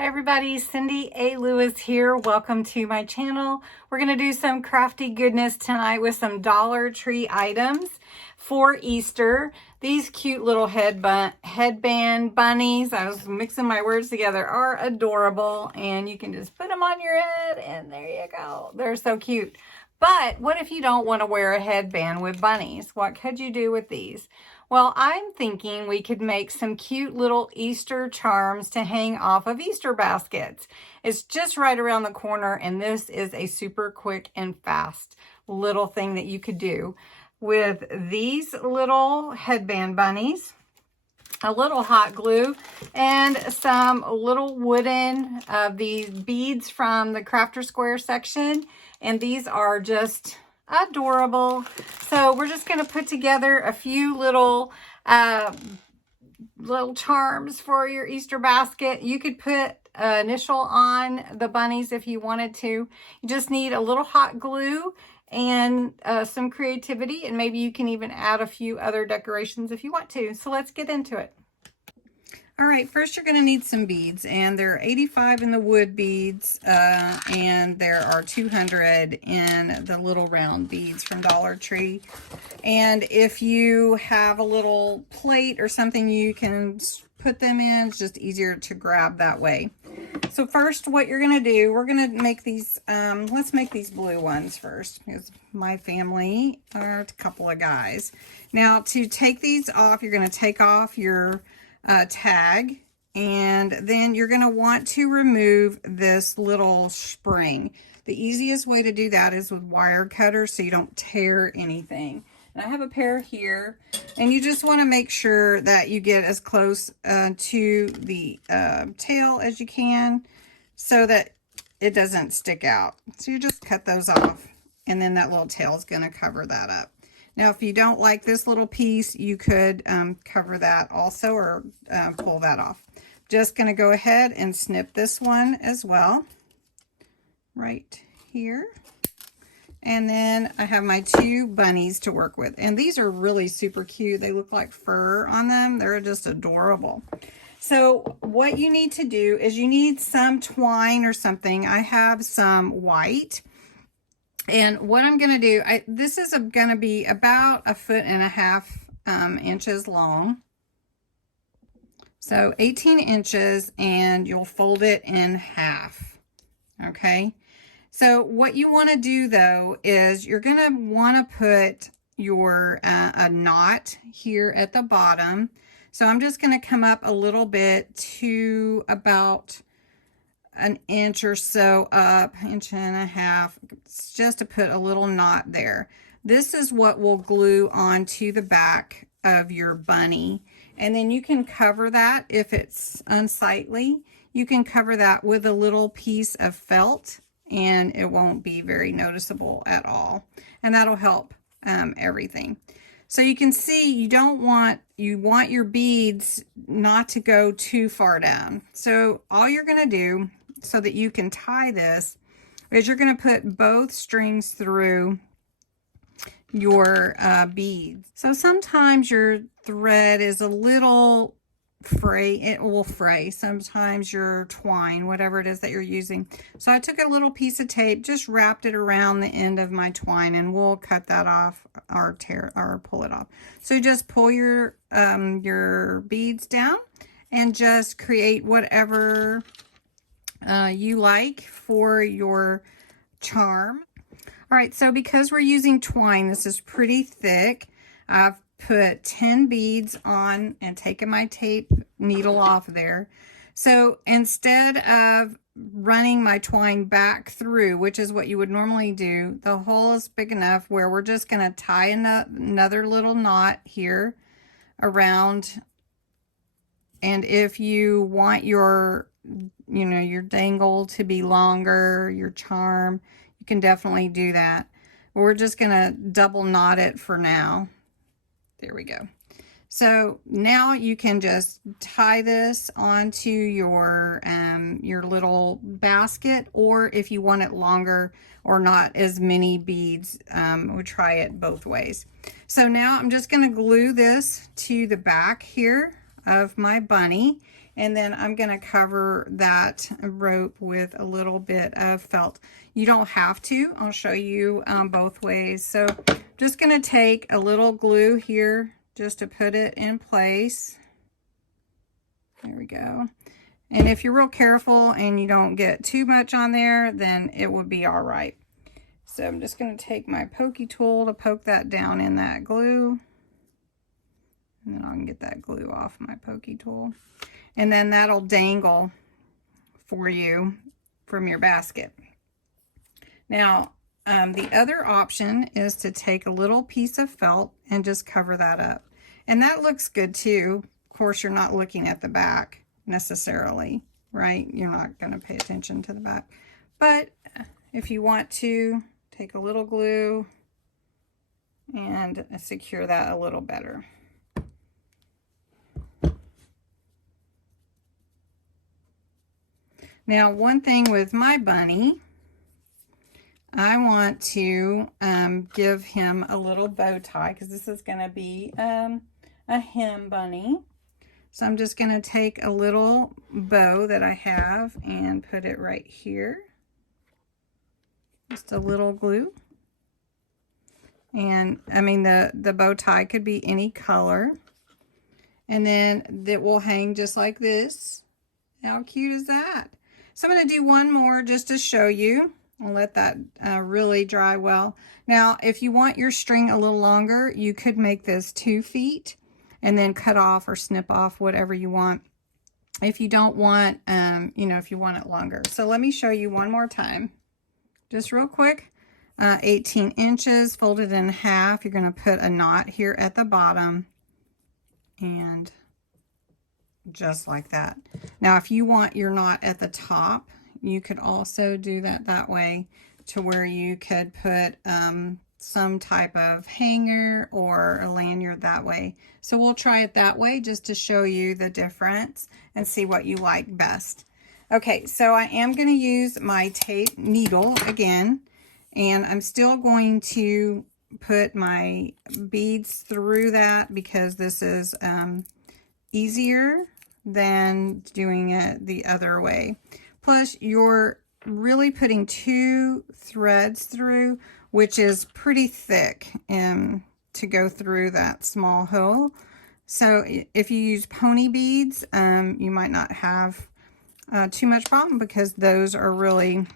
Hi everybody, Cindy A. Lewis here. Welcome to my channel. We're going to do some crafty goodness tonight with some Dollar Tree items for Easter. These cute little headband bunnies, I was mixing my words together, are adorable, and you can just put them on your head and there you go. They're so cute. But what if you don't want to wear a headband with bunnies? What could you do with these? Well, I'm thinking we could make some cute little Easter charms to hang off of Easter baskets. It's just right around the corner, and this is a super quick and fast little thing that you could do with these little headband bunnies, a little hot glue, and some little wooden these beads from the Crafter Square section. And these are just adorable. So we're just going to put together a few little charms for your Easter basket. You could put an initial on the bunnies if you wanted to. You just need a little hot glue and some creativity, and maybe you can even add a few other decorations if you want to. So let's get into it. All right, first you're going to need some beads, and there are 85 in the wood beads, and there are 200 in the little round beads from Dollar Tree. And if you have a little plate or something you can put them in, it's just easier to grab that way. So first what you're going to do, we're going to make these, let's make these blue ones first, because my family are a couple of guys. Now to take these off, you're going to take off your tag, and then you're going to want to remove this little spring. The easiest way to do that is with wire cutter so you don't tear anything. And I have a pair here, and you just want to make sure that you get as close to the tail as you can so that it doesn't stick out. So you just cut those off, and then that little tail is going to cover that up. Now, if you don't like this little piece, you could cover that also, or pull that off. Just going to go ahead and snip this one as well, right here. And then I have my two bunnies to work with. And these are really super cute. They look like fur on them. They're just adorable. So what you need to do is you need some twine or something. I have some white. And what I'm going to do, this is going to be about 1.5 inches long. So 18 inches, and you'll fold it in half. Okay. So what you want to do though is you're going to want to put your a knot here at the bottom. So I'm just going to come up a little bit to about an inch or so up, 1.5 inches, just to put a little knot there. This is what will glue onto the back of your bunny. And then you can cover that if it's unsightly. You can cover that with a little piece of felt, and it won't be very noticeable at all. And that'll help everything. So you can see you want your beads not to go too far down. So all you're going to do so that you can tie this is you're going to put both strings through your beads. So sometimes your thread is a little fray, it will fray. Sometimes your twine, whatever it is that you're using. So I took a little piece of tape, just wrapped it around the end of my twine, and we'll cut that off or pull it off. So you just pull your beads down and just create whatever you like for your charm. All right, so because we're using twine, this is pretty thick. I've put 10 beads on and taken my tape needle off there. So instead of running my twine back through, which is what you would normally do, the hole is big enough where we're just going to tie another little knot here around. And if you want your dangle to be longer, your charm, you can definitely do that. We're just going to double knot it for now. There we go. So now you can just tie this onto your little basket, or if you want it longer or not as many beads, we'll try it both ways. So now I'm just going to glue this to the back here of my bunny, And then I'm going to cover that rope with a little bit of felt. You don't have to. I'll show you both ways. So just going to take a little glue here just to put it in place. There we go. And if you're real careful and you don't get too much on there, then it would be all right. So I'm just going to take my pokey tool to poke that down in that glue. And then I can get that glue off my pokey tool. And then that'll dangle for you from your basket. Now, the other option is to take a little piece of felt and just cover that up. And that looks good too. Of course, you're not looking at the back necessarily, right? You're not going to pay attention to the back. But if you want to, take a little glue and secure that a little better. Now, one thing with my bunny, I want to give him a little bow tie because this is going to be a hem bunny. So I'm just going to take a little bow that I have and put it right here. Just a little glue. And I mean, the bow tie could be any color. And then it will hang just like this. How cute is that? So I'm going to do one more just to show you. I'll let that really dry well. Now, if you want your string a little longer, you could make this 2 feet and then cut off or snip off whatever you want. If you don't want, you know, if you want it longer. So let me show you one more time. Just real quick. 18 inches folded in half. You're going to put a knot here at the bottom. And just like that. Now, if you want your knot at the top, you could also do that way to where you could put some type of hanger or a lanyard that way. So we'll try it that way just to show you the difference and see what you like best. Okay, so I am going to use my tape needle again, and I'm still going to put my beads through that because this is easier than doing it the other way. Plus, you're really putting 2 threads through, which is pretty thick to go through that small hole. So if you use pony beads, you might not have too much problem because those are really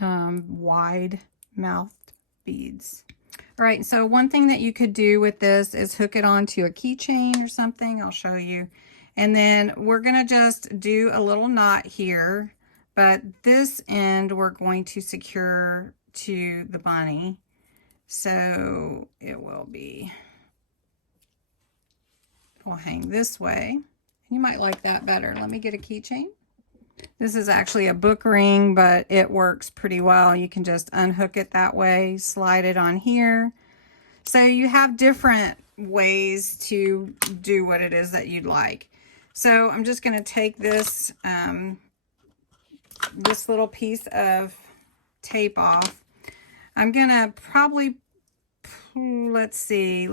wide mouthed beads. All right, so one thing that you could do with this is hook it onto a keychain or something. I'll show you. And then we're going to just do a little knot here, but this end we're going to secure to the bunny. So it will hang this way. You might like that better. Let me get a keychain. This is actually a book ring, but it works pretty well. You can just unhook it that way, slide it on here. So you have different ways to do what it is that you'd like. So I'm just going to take this, this little piece of tape off. I'm going to probably, let's see,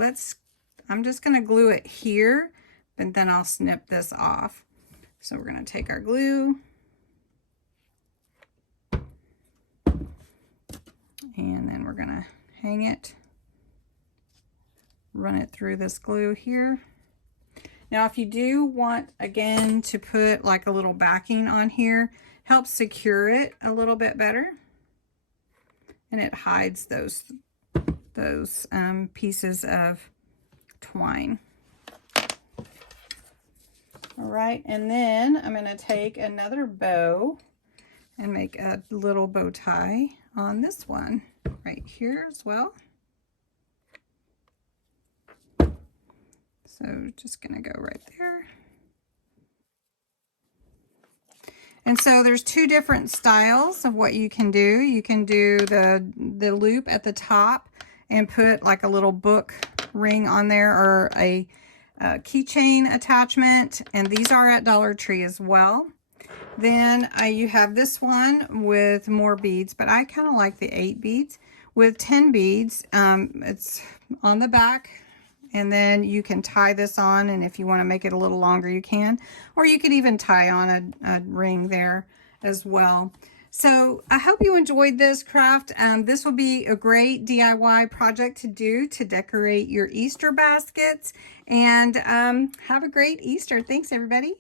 I'm just going to glue it here, but then I'll snip this off. So we're going to take our glue. And then we're going to hang it, run it through this glue here. Now, if you do want, again, to put like a little backing on here, helps secure it a little bit better. And it hides those pieces of twine. All right, and then I'm going to take another bow and make a little bow tie on this one right here as well. So just going to go right there. And so there's 2 different styles of what you can do. You can do the loop at the top and put like a little book ring on there or a keychain attachment. And these are at Dollar Tree as well. Then you have this one with more beads, but I kind of like the 8 beads with 10 beads. It's on the back And then you can tie this on, and if you want to make it a little longer, you can. Or you could even tie on a ring there as well. So I hope you enjoyed this craft. This will be a great DIY project to do to decorate your Easter baskets. And have a great Easter. Thanks, everybody.